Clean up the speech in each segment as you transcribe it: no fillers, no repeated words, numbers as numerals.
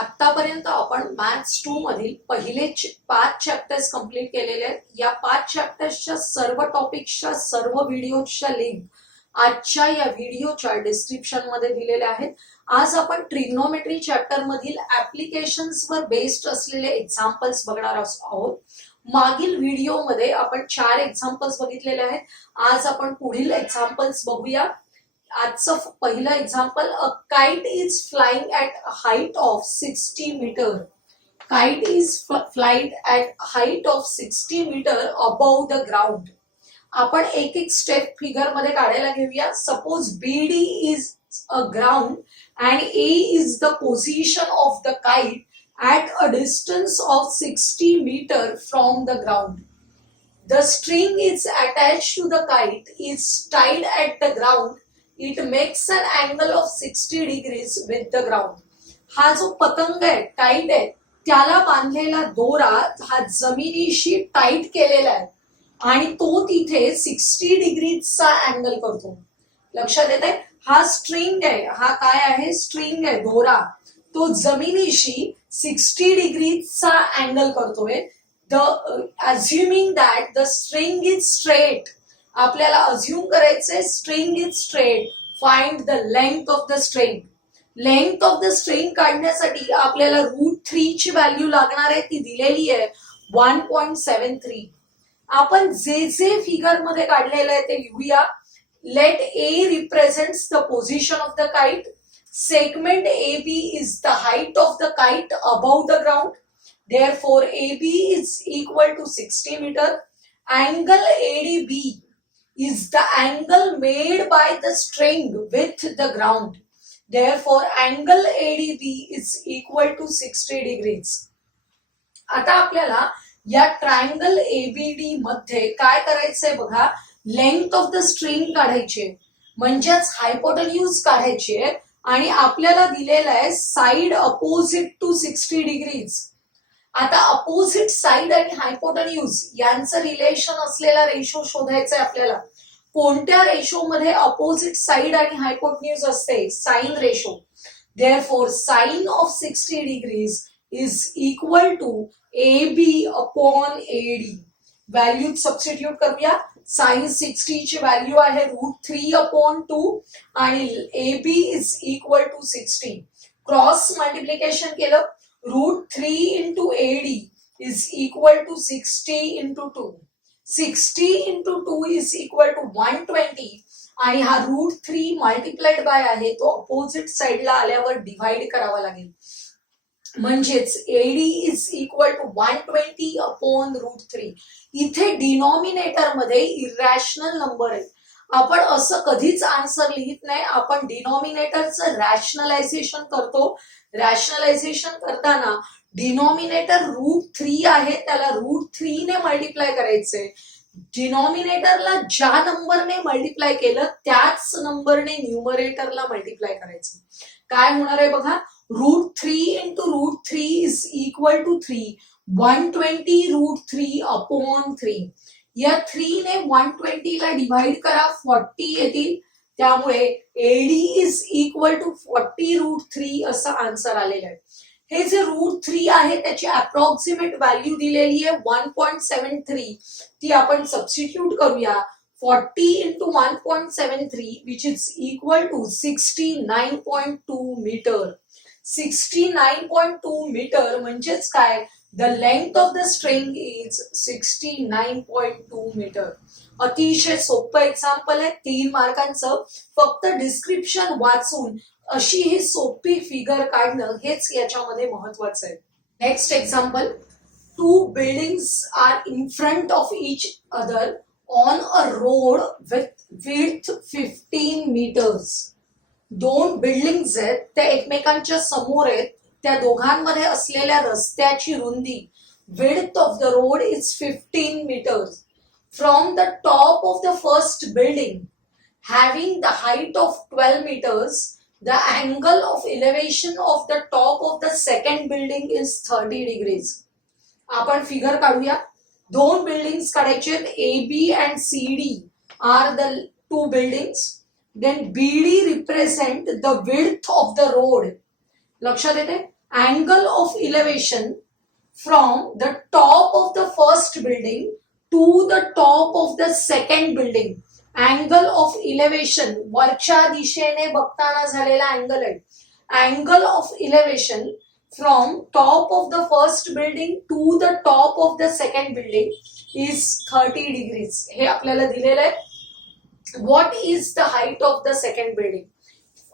आतापर्यंत आपण मॅथ्स 2 मधील पहिले 5 चॅप्टर्स कंप्लीट केलेले आहेत. या 5 चॅप्टर्सच्या सर्व टॉपिक्सच्या सर्व व्हिडिओच्या लिंक आजच्या या व्हिडिओच्या डिस्क्रिप्शन मध्ये दिलेल्या आहेत. आज आपण ट्रिग्नोमेट्री चॅप्टर मधील ऍप्लिकेशन्स वर बेस्ड असलेले एक्झाम्पल्स बघणार आहोत. मागील व्हिडिओमध्ये आपण 4 एक्झाम्पल्स बघितलेले आहेत. आज आपण पुढील एक्झाम्पल्स बघूया. आजचं पहिलं example, a kite is flying at height of 60 meter. Kite is flied at height of 60 meter above the ground. आपण एक एक स्टेप फिगर मध्ये काढायला घेऊया. Suppose BD is a ground and A is the position of the kite at a distance of 60 meter from the ground. The string is attached to the kite, is tied at the ground. It makes an angle of 60 degrees with the ground. हा जो पतंग आहे, kite आहे, त्याला बांधलेला दोरा हा जमिनीशी टाईट केलेला आहे आणि तो तिथे 60 डिग्रीचा अँगल करतो. लक्षात येत आहे? हा स्ट्रिंग आहे. हा काय आहे? स्ट्रिंग आहे, दोरा. तो जमिनीशी 60 डिग्रीचा अँगल करतोय. Assuming that the string is straight. आपल्याला अज्युम करायचंय string is straight. Find the length of the string. Length of the string काढण्यासाठी आपल्याला √3 ची व्हॅल्यू लागणार आहे. ती दिलेली आहे 1.73. आपण जे जे फिगर मध्ये काढलेलं आहे ते लिहूया. Let A represents the position of the kite. Segment AB is the height of the kite above the ground. Therefore, AB is equal to 60 meter. Angle ADB is the angle made by the string with the ground. Therefore, angle ADB is equal to 60 degrees. आता आपल्याला या triangle ABD मध्ये काय करायचंय बघा. Length of the string काढायची, म्हणजेच हायपोटेन्यूज काढायची आणि आपल्याला दिलेलं आहे साइड अपोजिट टू 60 डिग्रीज. आता अपोजिट साइड आणि हायपोटेन्यूज यांचं रिलेशन असलेला रेशो शोधायचा आहे आपल्याला. कोणत्या रेशो मध्ये अपोजिट साइड आणि हायपोटेन्यूज असते? Sine ratio. Therefore sine of 60 degrees is equal to AB upon AD. Value substitute करूया. साइन 60 ची व्हॅल्यू आहे √3/2 आणि AB is equal to 60. Cross multiplication केलं. √3 into AD is equal to 60 into 2. 60 into 2 is equal to 120 आणि हा √3 multiplied by आहे तो opposite साइडला आल्यावर डिव्हाइड करावा लागेल. म्हणजेच AD इज इक्वल टू 120/√3. इथे डिनॉमिनेटर मध्ये इरॅशनल नंबर आहे. आपण असं कधीच आन्सर लिहित नाही. आपण डिनॉमिनेटरचं रॅशनलायझेशन करतो. रॅशनलायझेशन करताना डिनॉमिनेटर √3 आहे, त्याला √3 ने मल्टिप्लाय करायचंय. डिनॉमिनेटरला ज्या नंबरने मल्टिप्लाय केलं त्याच नंबरने न्यूमरेटरला मल्टिप्लाय करायचं. काय होणार आहे बघा. √3 into √3 is equal to 3. 120 √3/3. या 3 ने 120 ला डिव्हाइड करा, 40 येतील. त्यामुळे AD इज इक्वल टू 40 √3 असं आन्सर आलेलं आहे. हे जे √3 आहे त्याची अप्रॉक्सिमेट व्हॅल्यू दिलेली आहे 1.73. ती आपण सबस्टिट्यूट करूया. 40 into 1.73 which is equal to 69.2 meter. 69.2 meter म्हणजेच काय? The length of the string is 69.2 meter. अतिशय सोपं एक्झाम्पल आहे. 3 मार्कांचं. फक्त डिस्क्रिप्शन वाचून अशी ही सोपी फिगर काढणं हेच याच्यामध्ये महत्वाचं आहे. Next example, 2 buildings are in front of each other on a road with 15 meters. 2 buildings आहेत, त्या एकमेकांच्या समोर आहेत. त्या दोघांमध्ये असलेल्या रस्त्याची रुंदी, width of the road is 15 meters. From the top of the first building having the height of 12 meters, the angle of elevation of the top of the second building is 30 degrees. आपण figure काढूया. 2 buildings काढायचे. AB and CD are the 2 buildings. Then BD represent the width of the road. लक्षात येते? angle of elevation from the top of the first building to the top of the second building. Angle of elevation वरच्या दिशेने बघताना झालेला angle आहे. Angle of elevation from top of the first building to the top of the second building is 30 degrees. हे आपल्याला दिलेलं आहे. What is the height of the second building?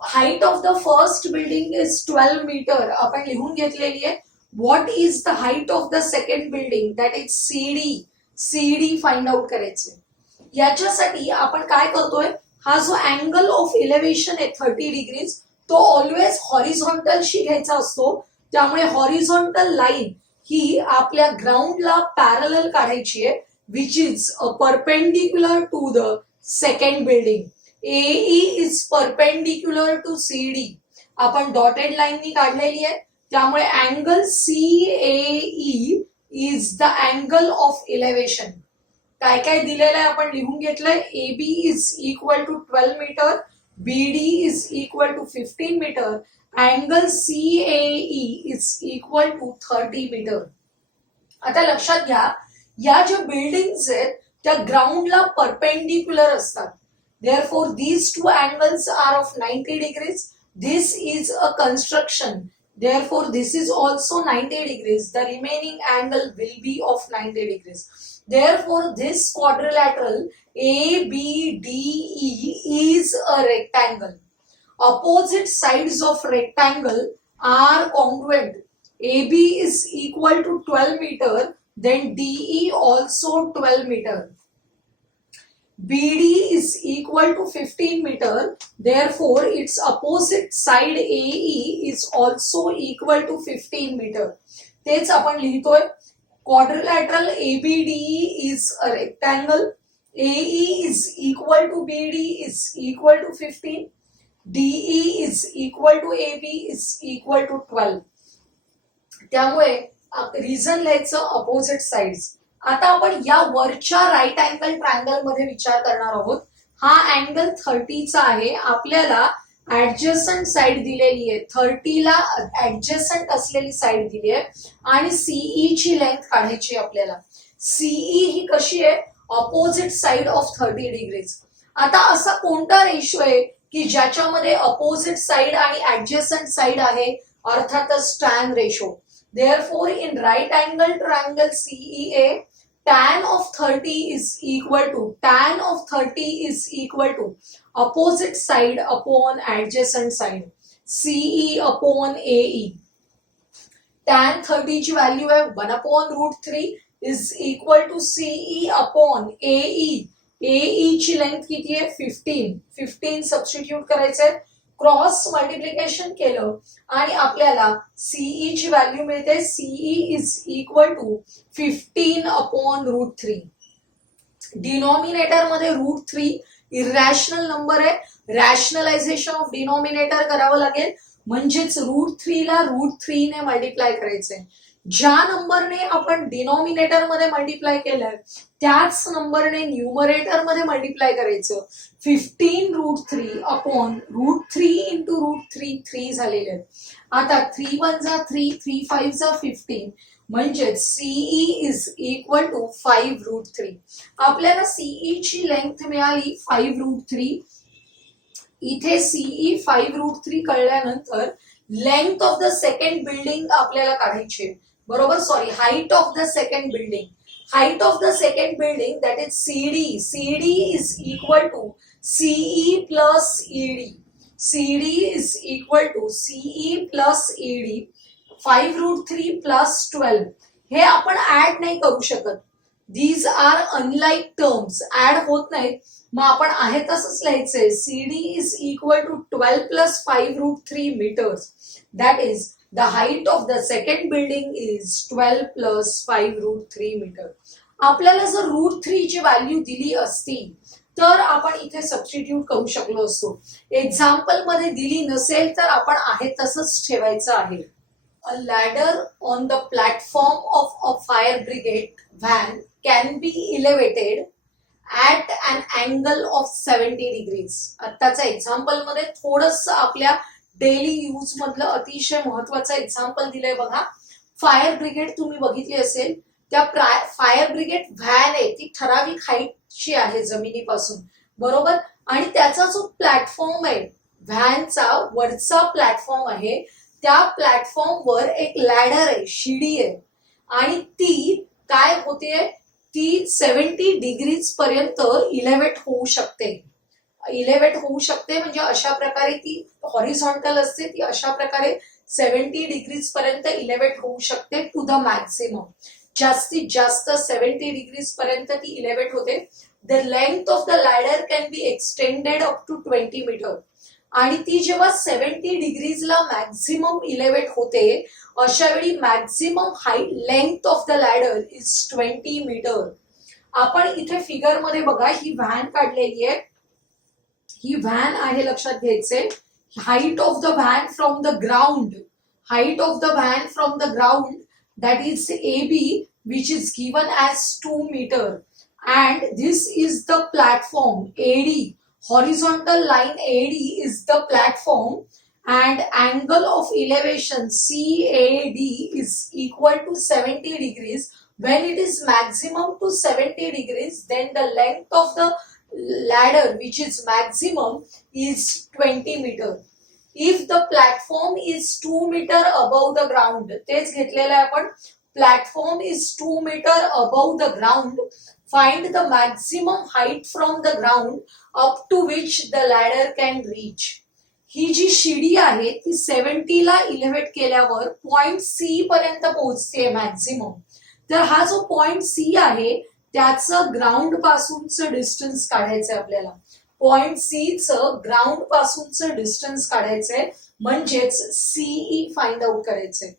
Height of the first building is 12 meter. आपण लिहून घेतलेली आहे. What is the height of the second building? That is CD. CD find out करायचे. याच्यासाठी आपण काय करतोय, हा जो अँगल ऑफ इलेव्हेशन आहे 30 डिग्रीज तो ऑलवेज हॉरिझॉन्टलशी घ्यायचा असतो. त्यामुळे हॉरिझॉन्टल लाईन ही आपल्या ग्राउंडला पॅरलल काढायची आहे, which is perpendicular to the second building. AE is perpendicular to CD. आपण डॉटेड लाईननी काढलेली आहे. त्यामुळे angle CAE is the angle of elevation. काय काय दिलेलं आहे आपण लिहून घेतलंय. AB is equal to 12 meter, BD is equal to 15 meter, angle CAE is equal to 30 meter. आता लक्षात घ्या, या ज्या बिल्डिंग्स आहेत त्या ग्राउंडला परपेंडिक्युलर असतात. Therefore, these two angles are of 90 degrees. This is a construction. Therefore, this is also 90 degrees. The remaining angle will be of 90 degrees. Therefore, this quadrilateral ABDE is a rectangle. Opposite sides of rectangle are congruent. AB is equal to 12 meter, then DE also 12 meter. BD is equal to 15 meter, therefore its opposite side AE is also equal to 15 meter. तेच आपण लिहितोय. Quadrilateral ABDE is a rectangle. AE is equal to BD is equal to 15. DE is equal to AB is equal to 12. त्यामुळे reason लिहायचं opposite sides. आता आपण या वरच्या right angle triangle मध्ये विचार करणार आहोत. हा अँगल 30 चा आहे. आपल्याला ऍडजस्टंट साइड दिलेली आहे. 30 ला ऍडजस्टंट असलेली साइड दिली आहे आणि सीई ची लेंथ काढायची आपल्याला. सीई ही कशी आहे? Opposite side of 30 degrees. आता असा कोणता रेशो आहे की ज्याच्यामध्ये अपोजिट साइड आणि ऍडजस्टंट साइड आहे? अर्थातच tan ratio. Therefore, in right angle triangle CEA, tan of 30 is equal to opposite side upon adjacent side, CE upon AE. Tan 30 ची व्हॅल्यू आहे 1/√3 is equal to CE upon AE. AE ची length किती आहे? 15 substitute करायचंय. Cross multiplication केलं आणि आपल्याला CE ची व्हॅल्यू मिळते. CE is equal to 15/√3. Denominator मध्ये √3 इरॅशनल नंबर आहे. रॅशनलायझेशन ऑफ डिनॉमिनेटर करावं लागेल. म्हणजेच √3 ला √3 ने मल्टिप्लाय करायचंय. ज्या नंबरने आपण डिनॉमिनेटर मध्ये मल्टिप्लाय केलंय त्याच नंबरने न्यूमरेटर मध्ये मल्टिप्लाय करायचं. 15√3 अपॉन √3 इंटू √3 3 झालेले आहेत. आता 3 1 जा 3, 3 5 जा 15 म्हणजेच सीई इज इक्वल टू 5√3. आपल्याला सीई ची लेंथ मिळाली 5√3. इथे सीई 5√3 कळल्यानंतर length of the second building आपल्याला काढायची. बरोबर, sorry, height of the second building. Height of the second building, that is CD. CD is equal to CE plus ED. CD is equal to CE plus ED. 5√3 plus 12. हे आपण add नाही करू शकत. These are unlike terms. Add होत नाहीत. मग आपण आहे तसंच लिहायचंय. CD is equal to 12 plus 5√3 meters. That is the height of the second building is 12 plus 5√3 meter. आपल्याला जर √3 ची व्हॅल्यू दिली असती तर आपण इथे सबस्टिट्यूट करू शकलो असतो. एक्झाम्पल मध्ये दिली नसेल तर आपण आहे तसंच ठेवायचं आहे. A ladder on the platform of a fire brigade van can be elevated at an angle of 70 degrees. आताच्या एक्झाम्पल मध्ये थोडंसं आपल्या डेली यूज मधलं अतिशय महत्वाचं एक्झाम्पल दिलंय बघा. फायर ब्रिगेड तुम्ही बघितली असेल, त्या फायर ब्रिगेड व्हॅन आहे ती ठराविक हाईटची आहे जमिनीपासून, बरोबर. आणि त्याचा जो प्लॅटफॉर्म आहे व्हॅनचा वरचा प्लॅटफॉर्म आहे, त्या प्लॅटफॉर्मवर एक लॅडर आहे, शिडी आहे, आणि ती काय होते, ती 70 डिग्रीज पर्यंत इलेव्हेट होऊ शकते. इलेव्हेट होऊ शकते म्हणजे अशा प्रकारे ती हॉरिझॉन्टल असते, ती अशा प्रकारे 70 डिग्रीज पर्यंत इलेव्हेट होऊ शकते टू द मॅक्सिमम. जास्तीत जास्त 70 डिग्रीज पर्यंत ती इलेव्हेट होते. The length of the ladder can be extended up to 20 meter. आणि ती जेव्हा 70 डिग्रीजला मॅक्झिमम इलेव्हेट होते, अशा वेळी maximum height length of the ladder is 20 meter. आपण इथे फिगर मध्ये बघा ही व्हॅन काढलेली आहे, ही व्हॅन आहे, लक्षात घ्यायचे. Height of the van from the ground, height of the van from the ground that is AB, which is given as 2 meter, and this is the platform AD. Horizontal line AD is the platform, and angle of elevation CAD is equal to 70 degrees. When it is maximum to 70 degrees, then the length of the ladder, which is maximum, is 20 meter. If the platform is 2 meter above the ground, तेच घेतलेलं आहे आपण, platform is 2 meter above the ground, find the maximum height from the ground up to which the ladder can reach. ही जी शिडी आहे ती 70 ला इलेव्हेट केल्यावर point C पर्यंत पोहोचते मॅक्झिमम. तर हा जो पॉइंट सी आहे त्याचं ग्राउंड पासूनचं डिस्टन्स काढायचंय आपल्याला. पॉइंट सी चं ग्राउंड पासूनचं डिस्टन्स काढायचंय, म्हणजेच सीई फाइंड आउट करायचंय.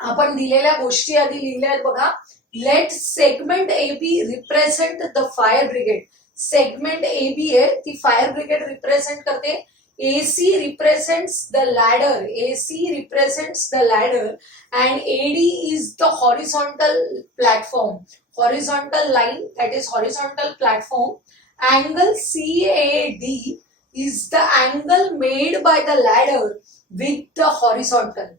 आपण दिलेल्या गोष्टी आधी लिहिल्या आहेत बघा. Let segment A B represent the fire brigade. Segment A B आहे ती फायर ब्रिगेड रिप्रेझेंट करते. AC represents the ladder, AC represents the ladder, and AD is the horizontal platform, horizontal line, that is horizontal platform. Angle CAD is the angle made by the ladder with the horizontal.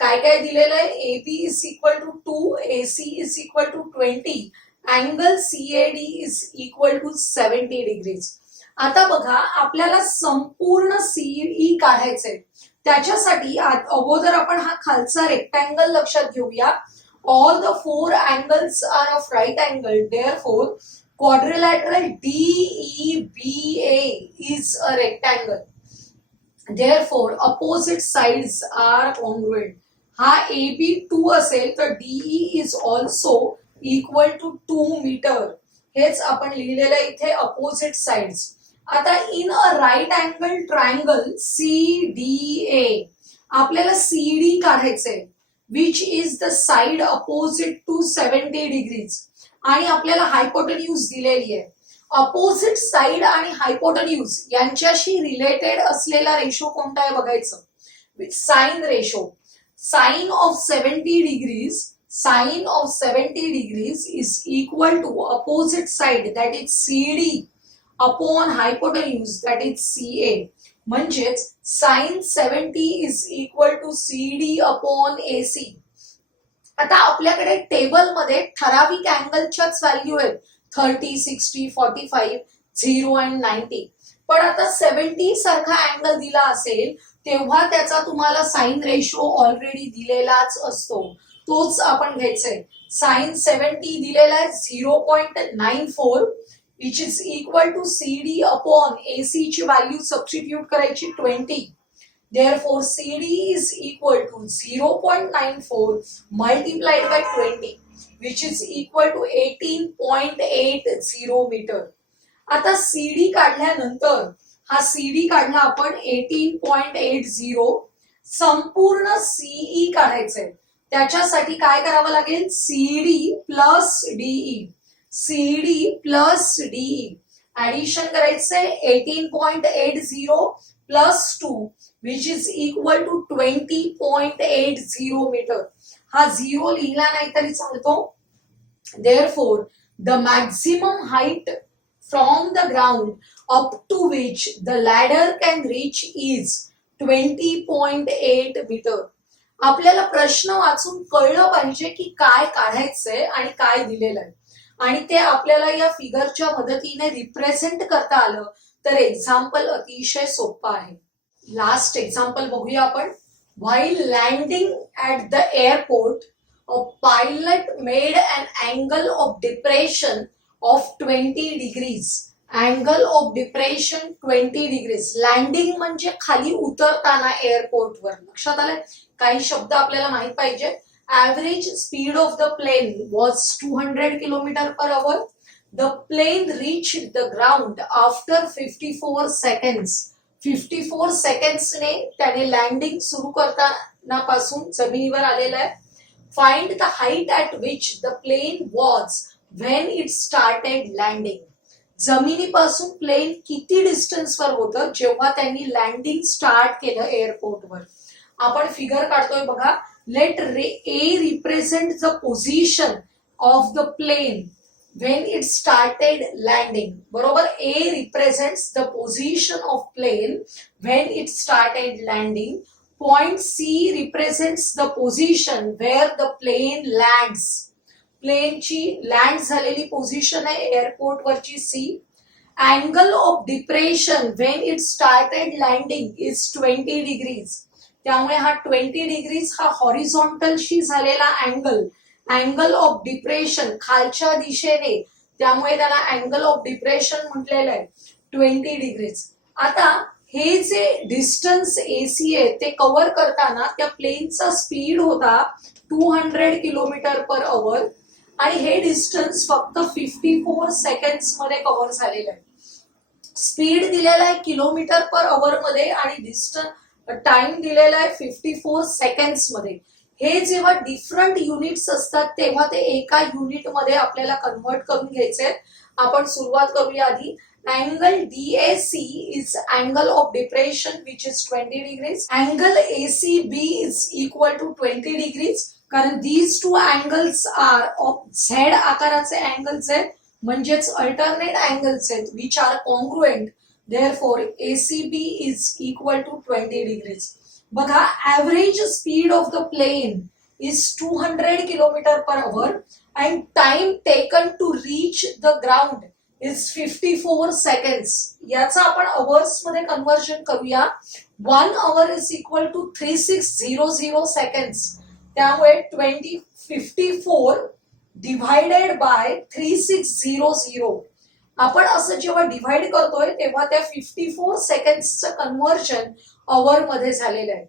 काय काय दिलेलं आहे, AB is equal to 2, AC is equal to 20, angle CAD is equal to 70 degrees. आता बघा आपल्याला संपूर्ण CE काढायचंय. त्याच्यासाठी अगोदर आपण हा खालचा रेक्टँगल लक्षात घेऊया. All the 4 angles are of right angle, therefore quadrilateral DEBA is a rectangle. Therefore, opposite sides are congruent. हा AB 2 असेल तर DE is also equal to 2 meter. हेच आपण लिहिलेलं इथे opposite sides. आता in a right angle triangle CDA आपल्याला CD काढायचंय, which is the side opposite to 70 degrees. आणि आपल्याला हायपोटेन्यूज दिलेली आहे. अपोजिट साइड आणि हायपोटेन्यूज यांच्याशी रिलेटेड असलेला रेशो कोणता आहे बघायचं. Sine ratio. Sine of 70 degrees, sine of 70 degrees is equal to opposite side that is CD upon hypotenuse that is CA. म्हणजेच sine 70 is equal to CD upon AC. आता आपल्याकडे table मध्ये ठराविक अँगलच्याच value आहेत, 30, 60, 45, 0 and 90. पण आता 70 सारखा angle दिला असेल तेव्हा त्याचा तुम्हाला साइन रेशो ऑलरेडी दिलेलाच असतो, तोच आपण घ्यायचंय. साइन 70 दिलेला आहे 0.94, which is equal to CD upon AC ची व्हॅल्यू सबस्टिट्यूट करायची 20. Therefore, CD is equal to 0.94 multiplied by 20, which is equal to 18.80 meter. आता CD काढल्यानंतर हा CD काढला आपण 18.80. संपूर्ण CE काढायचंय. त्याच्यासाठी काय करावं लागेल, CD plus DE, CD plus DE addition करायचंय. 18.80 plus 2 which is equal to 20.80 meter. हा 0 लिहिला नाही तरी चालतो. Therefore, the maximum height from the ground up to which the ladder can reach is 20.8 meter. आपल्याला प्रश्न वाचून कळलं पाहिजे की काय काढायचंय आणि काय दिलेलं आहे, आणि ते आपल्याला या फिगरच्या मदतीने रिप्रेझेंट करता आलं तर एक्झाम्पल अतिशय सोपं आहे. लास्ट एक्झाम्पल बघूया आपण. While landing at the airport a pilot made an angle of depression of 20 degrees. Angle of depression 20 degrees. Landing म्हणजे खाली उतरताना एअरपोर्टवर. लक्षात आलं? काही शब्द आपल्याला माहित पाहिजे. Average speed of the plane was 200 kilometer per hour. The plane reached the ground after 54 seconds. 54 सेकंड्सने त्याने लँडिंग सुरू करताना पासून जमिनीवर आलेलं आहे. Find the height at which the plane was when it started landing. जमिनीपासून प्लेन किती डिस्टन्सवर होतं जेव्हा त्यांनी लँडिंग स्टार्ट केलं एअरपोर्टवर. आपण फिगर काढतोय बघा. Let A represent the position of the plane when it started landing. बरोबर. A represents the position of plane when it started landing. Point C represents the position where the plane lands. प्लेनची land झालेली position आहे airport वरची C. Angle of depression when it started landing is 20 degrees. त्यामुळे हा 20 degrees हा हॉरिझॉन्टलशी झालेला angle. Angle of depression खालच्या दिशेने, त्यामुळे त्याला अँगल ऑफ डिप्रेशन म्हटलेलं आहे 20 डिग्रीज. आता हे जे डिस्टन्स एसी आहे ते कव्हर करताना त्या प्लेनचा स्पीड होता 200 किलोमीटर पर आवर, आणि हे डिस्टन्स फक्त 54 सेकंड्स मध्ये कव्हर झालेलं आहे. स्पीड दिलेला आहे किलोमीटर पर आवर मध्ये आणि डिस्टन्स टाइम दिलेला आहे 54 सेकंड्स मध्ये. हे जेव्हा डिफरंट युनिट्स असतात तेव्हा ते एका युनिट मध्ये आपल्याला कन्वर्ट करून घ्यायचे. आपण सुरुवात करूया आधी. Angle DAC is angle of depression which is 20 degrees. Angle ACB is equal to 20 degrees. कारण these two angles are of Z आकाराचे angles आहेत, म्हणजेच alternate angles आहेत which are congruent. Therefore ACB is equal to 20 degrees. बघा, average speed of the plane is 200 km per hour and time taken to reach the ground is 54 seconds. याचा आपण hours मध्ये conversion करूया. 1 hour is equal to 3600 seconds. त्यामुळे 54 divided by 3600. आपण असं जेव्हा divide करतोय तेव्हा त्या 54 सेकंड्सचं कन्वर्जन अवर मध्ये झालेलं आहे.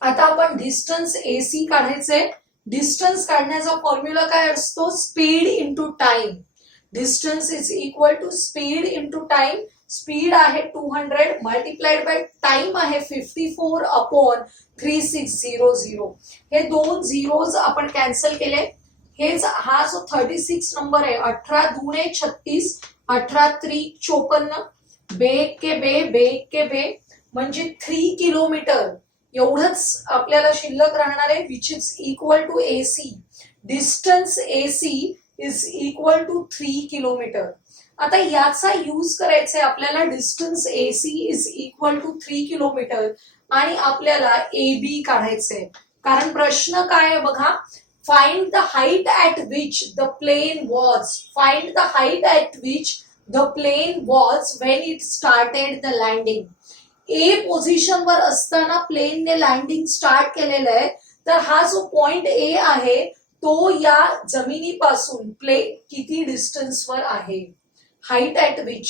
आता आपण डिस्टन्स एसी काढायचंय. डिस्टन्स काढण्याचा फॉर्म्युला काय असतो? Speed into time. Distance is equal to speed into time. Speed आहे 200 मल्टिप्लाइड बाय टाइम आहे 54 अपॉन 3600. हे दोन झिरोज आपण कॅन्सल केले. हेच हा जो 36 नंबर आहे 18 दुणे 36 18 त्रिक 54 बेक के बे म्हणजे 3 किलोमीटर एवढंच आपल्याला शिल्लक राहणार आहे which is equal to AC. Distance AC is equal to 3 kilometer. आता याचा यूज करायचा आहे आपल्याला. Distance AC is equal to 3 kilometer आणि आपल्याला ए बी काढायचंय. कारण प्रश्न काय आहे बघा. Find the height at which the plane was. Find the height at which the plane was when it started the landing. A position वर असताना प्लेनने लँडिंग स्टार्ट केलेलं आहे. तर हा जो पॉइंट ए आहे तो या जमिनीपासून प्लेन किती डिस्टन्स वर आहे. Height at which.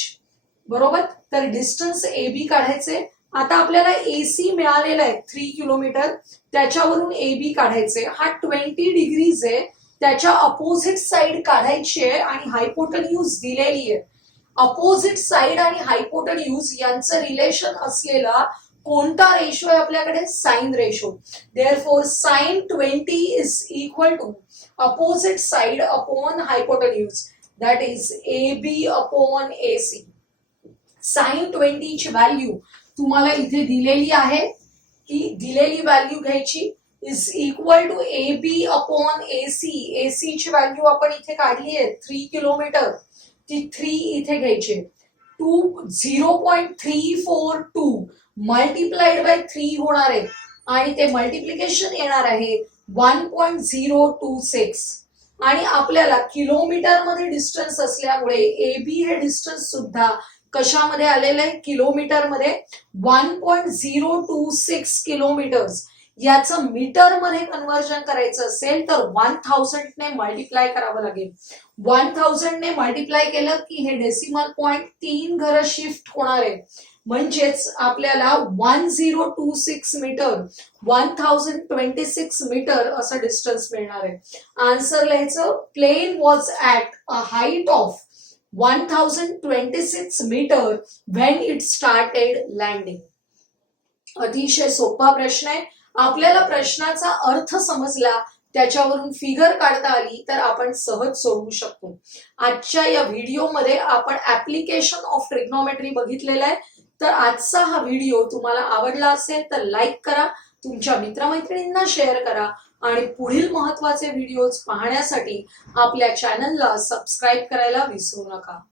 बरोबर. तर डिस्टन्स ए बी काढायचे. आता आपल्याला एसी मिळालेला आहे 3 किलोमीटर. त्याच्यावरून ए बी काढायचे. हा 20 डिग्रीज आहे. त्याच्या अपोजिट साइड काढायची आहे आणि हायपोटेन्यूज दिलेली आहे. अपोजिट साइड आणि हायपोटेन्यूज यांचं रिलेशन असलेला कोणता रेशो आहे आपल्याकडे? Sine ratio. Therefore sine 20 is equal to opposite side upon hypotenuse. That is A B upon A C. Sine 20 ची व्हॅल्यू तुम्हाला इथे दिलेली आहे. ही दिलेली व्हॅल्यू घ्यायची. Is equal to A B upon A C. A C ची value आपण इथे काढली आहे 3 किलोमीटर. ती 3 इथे घ्यायची. 0.342 मल्टिप्लाइड बाय 3 होणार आहे आणि ते मल्टिप्लिकेशन येणार आहे 1.026 आणि आपल्याला किलोमीटर मध्ये डिस्टन्स असल्यामुळे AB हे डिस्टन्स सुद्धा कशामध्ये आलेलं आहे किलोमीटर मध्ये 1.026 किलोमीटर्स याचं मीटर मध्ये कन्व्हर्जन करायचं असेल तर 1000 ने मल्टिप्लाय करावं लागेल 1000 ने मल्टिप्लाय केलं की हे डेसिमल पॉइंट 3 घरं शिफ्ट होणार आहे म्हणजेच आपल्याला 1026 मीटर 1026 मीटर असं डिस्टन्स मिळणार आहे आन्सर लिहायचं plane was at a height of 1026 meter when it started landing अतिशय सोपा प्रश्न आहे आपल्याला प्रश्नाचा अर्थ समजला त्याच्यावरून फिगर काढता आली तर आपण सहज सोडवू शकतो आजच्या या व्हिडिओमध्ये आपण ऍप्लिकेशन ऑफ ट्रिग्नोमेट्री बघितलेला आहे तर आजचा हा व्हिडिओ तुम्हाला आवडला असेल तर लाईक करा तुमच्या मित्रमैत्रिणींना शेअर करा आणि पुढील महत्त्वाचे व्हिडिओज पाहण्यासाठी आपल्या चॅनलला सबस्क्राईब करायला विसरू नका